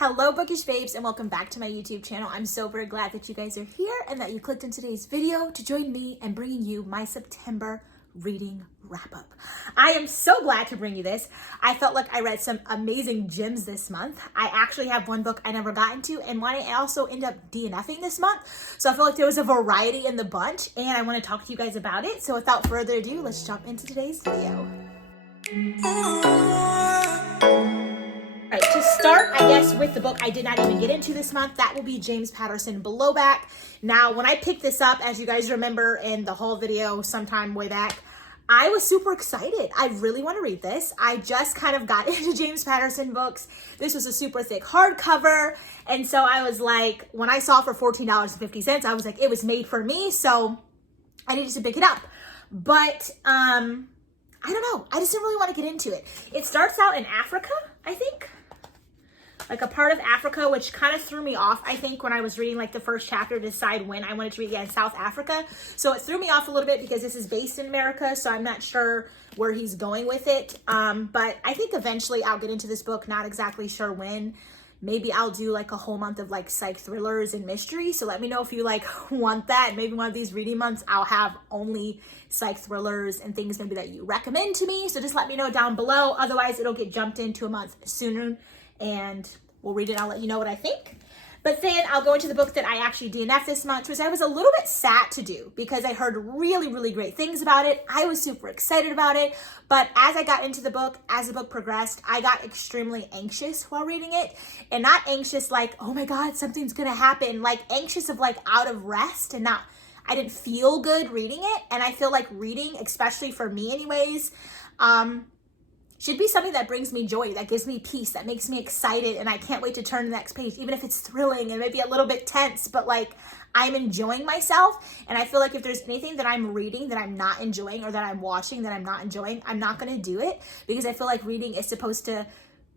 Hello Bookish Babes and welcome back to my YouTube channel. I'm so very glad that you guys are here and that you clicked on today's video to join me in bringing you my September reading wrap up. I am so glad to bring you this. I felt like I read some amazing gems this month. I actually have one book I never got into and one I also ended up DNFing this month. So I feel like there was a variety in the bunch and I want to talk to you guys about it. So without further ado, let's jump into today's video. All right, to start, I guess, with the book I did not even get into this month, that will be James Patterson Blowback. Now, when I picked this up, as you guys remember in the whole video sometime way back, I was super excited. I really want to read this. I just kind of got into James Patterson books. This was a super thick hardcover. And so I was like, when I saw it for $14.50, I was like, it was made for me. So I needed to pick it up. But I don't know. I just didn't really want to get into it. It starts out in Africa, I think. Like a part of Africa, which kind of threw me off, I think, when I was reading like the first chapter to decide when I wanted to read again, South Africa. So it threw me off a little bit because this is based in America, so I'm not sure where he's going with it. But I think eventually I'll get into this book, not exactly sure when. Maybe I'll do like a whole month of like psych thrillers and mystery. So let me know if you like want that. Maybe one of these reading months, I'll have only psych thrillers and things maybe that you recommend to me. So just let me know down below. Otherwise, it'll get jumped into a month sooner and we'll read it. I'll let you know what I think. But then I'll go into the book that I actually DNF'd this month, which I was a little bit sad to do because I heard really, really great things about it. I was super excited about it. But as I got into the book, as the book progressed, I got extremely anxious while reading it. And not anxious like, oh my God, something's gonna happen. Like anxious of like out of rest and not, I didn't feel good reading it. And I feel like reading, especially for me anyways, should be something that brings me joy, that gives me peace, that makes me excited, and I can't wait to turn to the next page, even if it's thrilling and maybe a little bit tense, but like I'm enjoying myself. And I feel like if there's anything that I'm reading that I'm not enjoying or that I'm watching that I'm not enjoying, I'm not gonna do it because I feel like reading is supposed to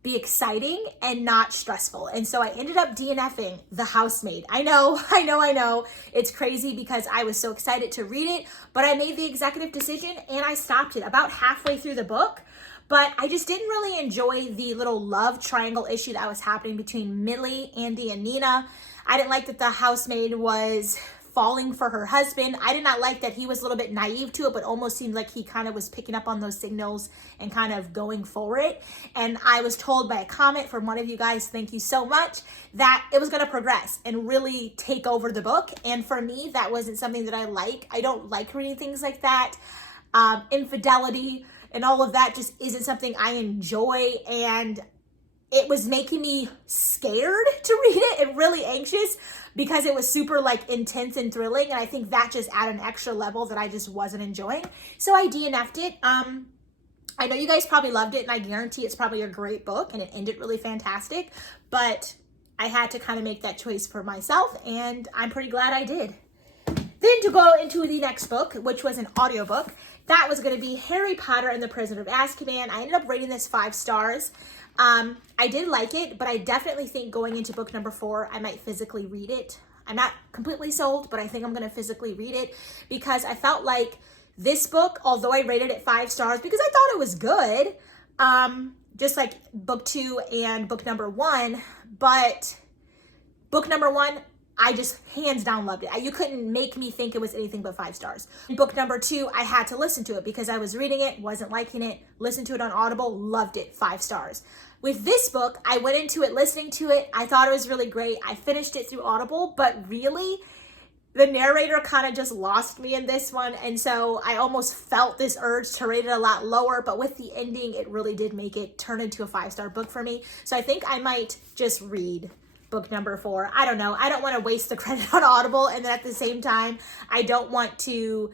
be exciting and not stressful. And so I ended up DNFing The Housemate. I know. It's crazy because I was so excited to read it, but I made the executive decision and I stopped it about halfway through the book. But I just didn't really enjoy the little love triangle issue that was happening between Millie, Andy, and Nina. I didn't like that the housemaid was falling for her husband. I did not like that he was a little bit naive to it, but almost seemed like he kind of was picking up on those signals and kind of going for it. And I was told by a comment from one of you guys, thank you so much, that it was going to progress and really take over the book. And for me, that wasn't something that I like. I don't like reading things like that. Infidelity and all of that just isn't something I enjoy, and it was making me scared to read it and really anxious because it was super like intense and thrilling, and I think that just added an extra level that I just wasn't enjoying. So I DNF'd it. I know you guys probably loved it, and I guarantee it's probably a great book, and it ended really fantastic, but I had to kind of make that choice for myself, and I'm pretty glad I did. Then to go into the next book, which was an audiobook, that was going to be Harry Potter and the Prisoner of Azkaban. I ended up rating this 5 stars. I did like it, but I definitely think going into book number 4, I might physically read it. I'm not completely sold, but I think I'm going to physically read it because I felt like this book, although I rated it 5 stars because I thought it was good, just like book 2 and book number 1, but book number 1, I just hands down loved it. You couldn't make me think it was anything but 5 stars. In book number 2, I had to listen to it because I was reading it, wasn't liking it, listened to it on Audible, loved it, 5 stars. With this book, I went into it listening to it. I thought it was really great. I finished it through Audible, but really, the narrator kind of just lost me in this one. And so I almost felt this urge to rate it a lot lower, but with the ending, it really did make it turn into a 5-star book for me. So I think I might just read book number 4. I don't know. I don't want to waste the credit on Audible. And then at the same time, I don't want to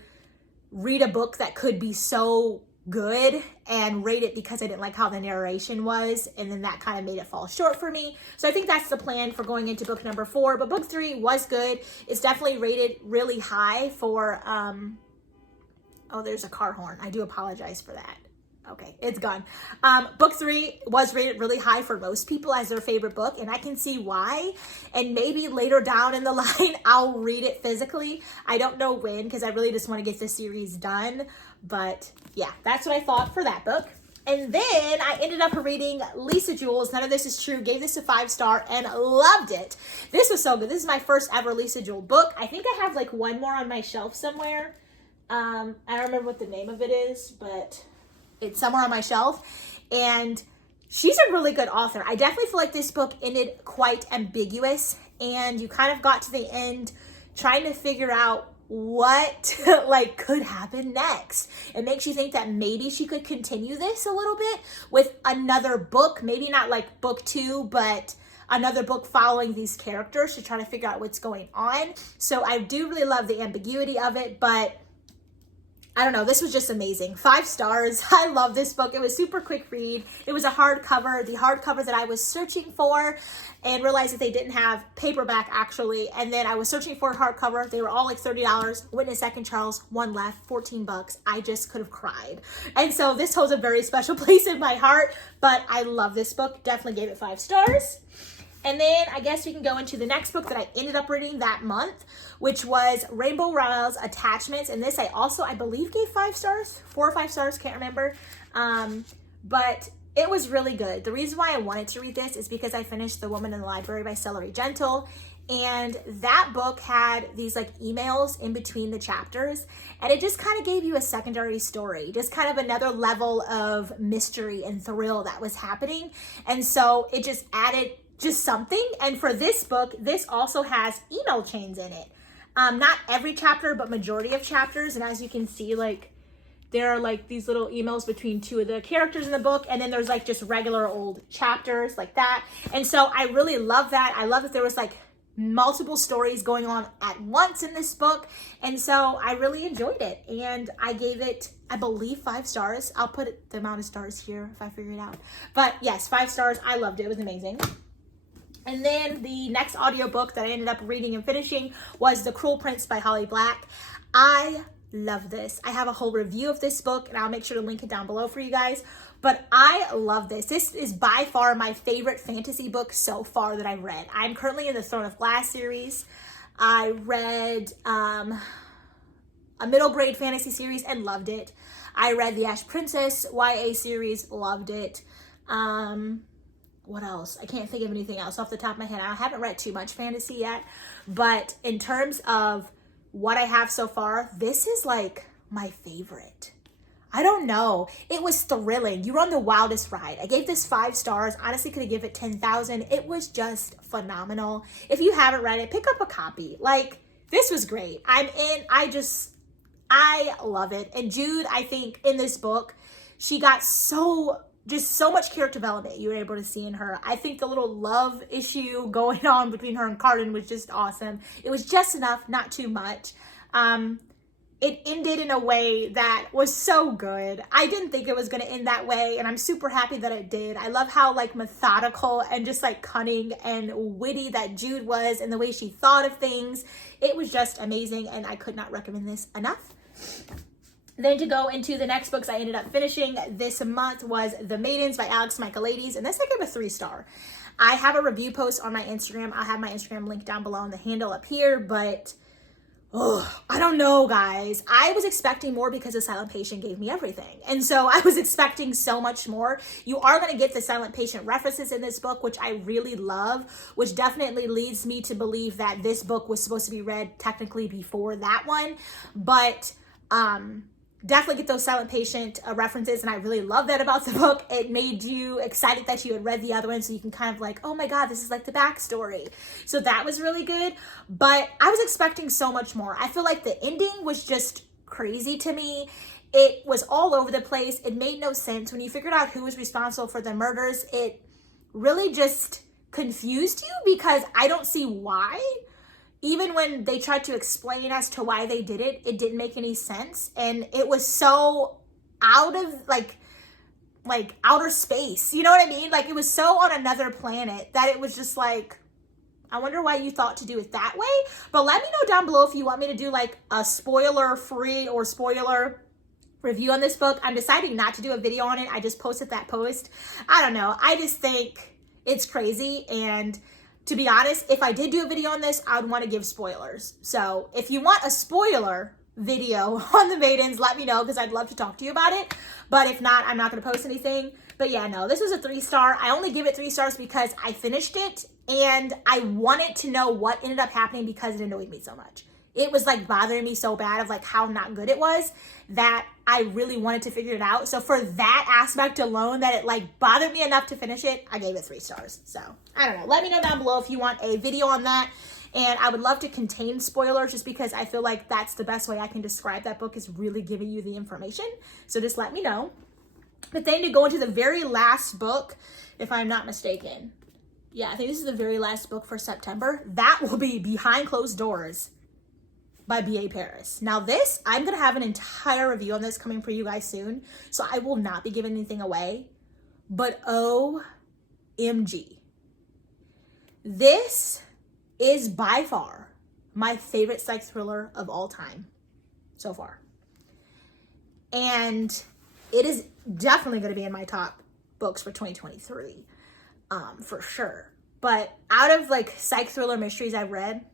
read a book that could be so good and rate it because I didn't like how the narration was. And then that kind of made it fall short for me. So I think that's the plan for going into book number 4. But book 3 was good. It's definitely rated really high for, oh, there's a car horn. I do apologize for that. Okay, it's gone. Book 3 was rated really high for most people as their favorite book, and I can see why. And maybe later down in the line, I'll read it physically. I don't know when, because I really just want to get this series done. But yeah, that's what I thought for that book. And then I ended up reading Lisa Jewell's None of This Is True, gave this a 5-star and loved it. This was so good. This is my first ever Lisa Jewell book. I think I have like one more on my shelf somewhere. I don't remember what the name of it is, but it's somewhere on my shelf. And she's a really good author. I definitely feel like this book ended quite ambiguous, and you kind of got to the end trying to figure out what like could happen next. It makes you think that maybe she could continue this a little bit with another book, maybe not like book 2, but another book following these characters to try to figure out what's going on. So I do really love the ambiguity of it, but I don't know, this was just amazing. 5 stars. I love this book. It was super quick read. It was a hardcover, the hardcover that I was searching for, and realized that they didn't have paperback actually. And then I was searching for a hardcover. They were all like $30. Went to Second Charles, one left, 14 bucks. I just could have cried. And so this holds a very special place in my heart, but I love this book. Definitely gave it 5 stars. And then I guess we can go into the next book that I ended up reading that month, which was Rainbow Rowell's Attachments. And this I believe gave 5 stars, 4 or 5 stars, can't remember. But it was really good. The reason why I wanted to read this is because I finished The Woman in the Library by Celery Gentle. And that book had these like emails in between the chapters, and it just kind of gave you a secondary story, just kind of another level of mystery and thrill that was happening. And so it just added just something. And for this book, this also has email chains in it. Not every chapter, but majority of chapters. And as you can see, like there are like these little emails between 2 of the characters in the book. And then there's like just regular old chapters like that. And so I really love that. I love that there was like multiple stories going on at once in this book. And so I really enjoyed it. And I gave it, I believe, 5 stars. I'll put the amount of stars here if I figure it out. But yes, 5 stars. I loved it. It was amazing. And then the next audiobook that I ended up reading and finishing was The Cruel Prince by Holly Black. I love this. I have a whole review of this book, and I'll make sure to link it down below for you guys. But I love this. This is by far my favorite fantasy book so far that I've read. I'm currently in the Throne of Glass series. I read a middle grade fantasy series and loved it. I read the Ash Princess YA series, loved it. What else? I can't think of anything else off the top of my head. I haven't read too much fantasy yet, but in terms of what I have so far, this is like my favorite. I don't know. It was thrilling. You were on the wildest ride. I gave this 5 stars. Honestly, could have given it 10,000. It was just phenomenal. If you haven't read it, pick up a copy. Like, this was great. I love it. And Jude, I think in this book, she got so much character development you were able to see in her. I think the little love issue going on between her and Carden was just awesome. It was just enough, not too much. It ended in a way that was so good. I didn't think it was going to end that way, and I'm super happy that it did. I love how like methodical and just like cunning and witty that Jude was, and the way she thought of things. It was just amazing, and I could not recommend this enough. Then to go into the next books I ended up finishing this month was The Maidens by Alex Michaelides, and this I gave a 3 star. I have a review post on my Instagram. I'll have my Instagram link down below and the handle up here, but I don't know, guys. I was expecting more because The Silent Patient gave me everything. And so I was expecting so much more. You are going to get the Silent Patient references in this book, which I really love, which definitely leads me to believe that this book was supposed to be read technically before that one. But, definitely get those Silent Patient references, and I really love that about the book. It made you excited that you had read the other one, so you can kind of like, oh my god, this is like the backstory. So that was really good, but I was expecting so much more. I feel like the ending was just crazy to me. It was all over the place. It made no sense. When you figured out who was responsible for the murders, it really just confused you because I don't see why. Even when they tried to explain as to why they did it, it didn't make any sense. And it was so out of like outer space. You know what I mean? Like it was so on another planet that it was just like, I wonder why you thought to do it that way. But let me know down below if you want me to do like a spoiler free or spoiler review on this book. I'm deciding not to do a video on it. I just posted that post. I don't know. I just think it's crazy, and to be honest, if I did do a video on this, I would want to give spoilers. So if you want a spoiler video on the Maidens, let me know because I'd love to talk to you about it. But if not, I'm not going to post anything. But yeah, no, this was a 3-star. I only give it 3 stars because I finished it and I wanted to know what ended up happening because it annoyed me so much. It was like bothering me so bad of like how not good it was that I really wanted to figure it out. So for that aspect alone, that it like bothered me enough to finish it, I gave it 3 stars. So I don't know. Let me know down below if you want a video on that. And I would love to contain spoilers just because I feel like that's the best way I can describe that book, is really giving you the information. So just let me know. But then to go into the very last book, if I'm not mistaken. Yeah, I think this is the very last book for September. That will be Behind Closed Doors by B.A. Paris. Now this, I'm going to have an entire review on this coming for you guys soon. So I will not be giving anything away. But OMG. This is by far my favorite psych thriller of all time so far. And it is definitely going to be in my top books for 2023, for sure. But out of like psych thriller mysteries I've read,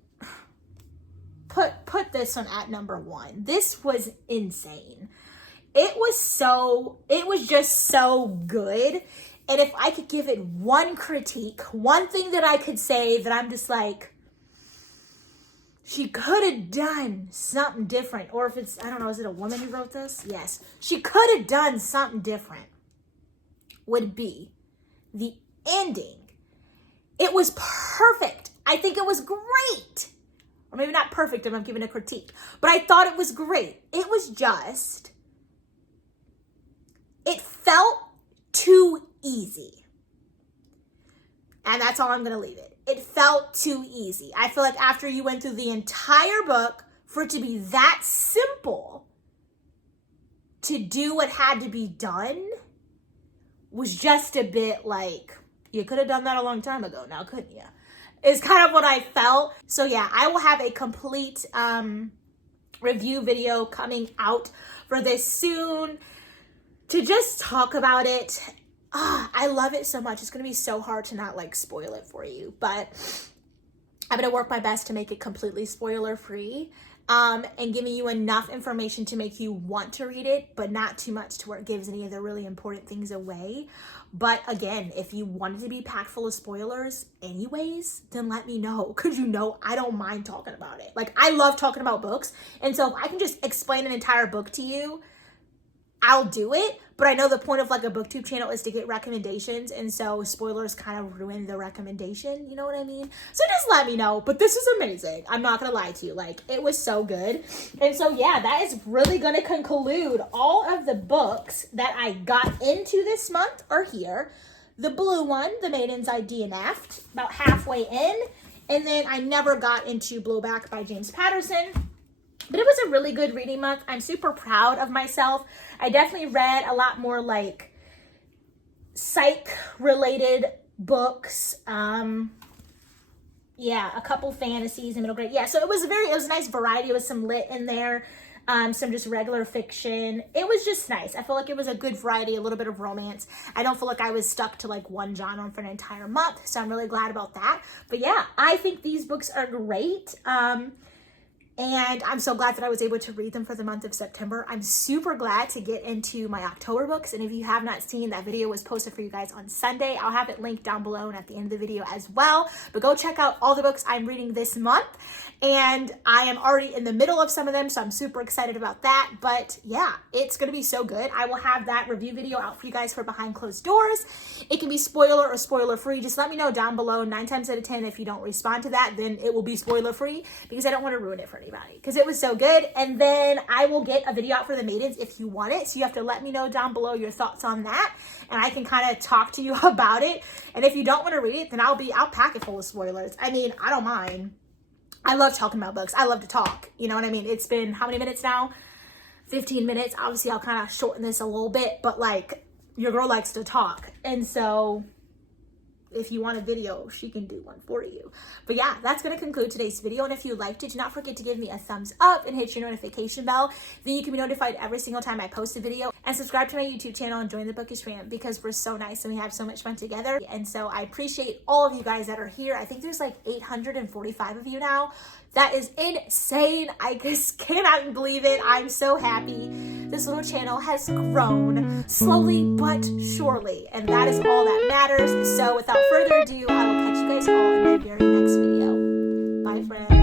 put this one at number 1. This was insane. It was just so good. And if I could give it one critique, one thing that I could say that I'm just like, she could have done something different. Or if it's, I don't know, is it a woman who wrote this? Yes. She could have done something different. Would be the ending. It was perfect. I think it was great. Or maybe not perfect if I'm giving a critique. But I thought it was great. It was just, it felt too easy. And that's all I'm going to leave it. It felt too easy. I feel like after you went through the entire book, for it to be that simple to do what had to be done was just a bit like, you could have done that a long time ago now, couldn't you? Is kind of what I felt. So yeah, I will have a complete review video coming out for this soon to just talk about it. I love it so much. It's going to be so hard to not like spoil it for you, but I'm going to work my best to make it completely spoiler free, and giving you enough information to make you want to read it, but not too much to where it gives any of the really important things away. But again, if you wanted to be packed full of spoilers anyways, then let me know, because you know I don't mind talking about it. Like, I love talking about books, and so if I can just explain an entire book to you, I'll do it. But I know the point of like a BookTube channel is to get recommendations, and so spoilers kind of ruin the recommendation, you know what I mean? So just let me know. But this is amazing. I'm not gonna lie to you, like, it was so good. And so yeah, that is really gonna conclude all of the books that I got into this month are here. The blue one, the Maidens, I DNF'd about halfway in, and then I never got into Blowback by James Patterson. But it was a really good reading month. I'm super proud of myself. I definitely read a lot more like psych-related books. Yeah, a couple fantasies and middle grade. Yeah, so it was a nice variety. It was some lit in there, some just regular fiction. It was just nice. I feel like it was a good variety, a little bit of romance. I don't feel like I was stuck to like one genre for an entire month, so I'm really glad about that. But yeah, I think these books are great. And I'm so glad that I was able to read them for the month of September. I'm super glad to get into my October books. And if you have not seen, that video was posted for you guys on Sunday. I'll have it linked down below and at the end of the video as well. But go check out all the books I'm reading this month. And I am already in the middle of some of them, so I'm super excited about that. But yeah, it's going to be so good. I will have that review video out for you guys for Behind Closed Doors. It can be spoiler or spoiler free. Just let me know down below. 9 times out of 10, if you don't respond to that, then it will be spoiler free, because I don't want to ruin it for anybody, because it was so good. And then I will get a video out for the Maidens if you want it. So you have to let me know down below your thoughts on that, and I can kind of talk to you about it. And if you don't want to read it, then I'll pack it full of spoilers. I mean, I don't mind. I love talking about books. I love to talk. You know what I mean? It's been how many minutes now? 15 minutes. Obviously, I'll kind of shorten this a little bit, but like, your girl likes to talk. And so if you want a video, she can do one for you. But yeah, that's going to conclude today's video. And if you liked it, do not forget to give me a thumbs up and hit your notification bell. Then you can be notified every single time I post a video. And subscribe to my YouTube channel and join the Bookish fam, because we're so nice and we have so much fun together. And so I appreciate all of you guys that are here. I think there's like 845 of you now. That is insane. I just cannot believe it. I'm so happy. This little channel has grown slowly but surely, and that is all that matters. So without further ado, I will catch you guys all in my very next video. Bye, friends.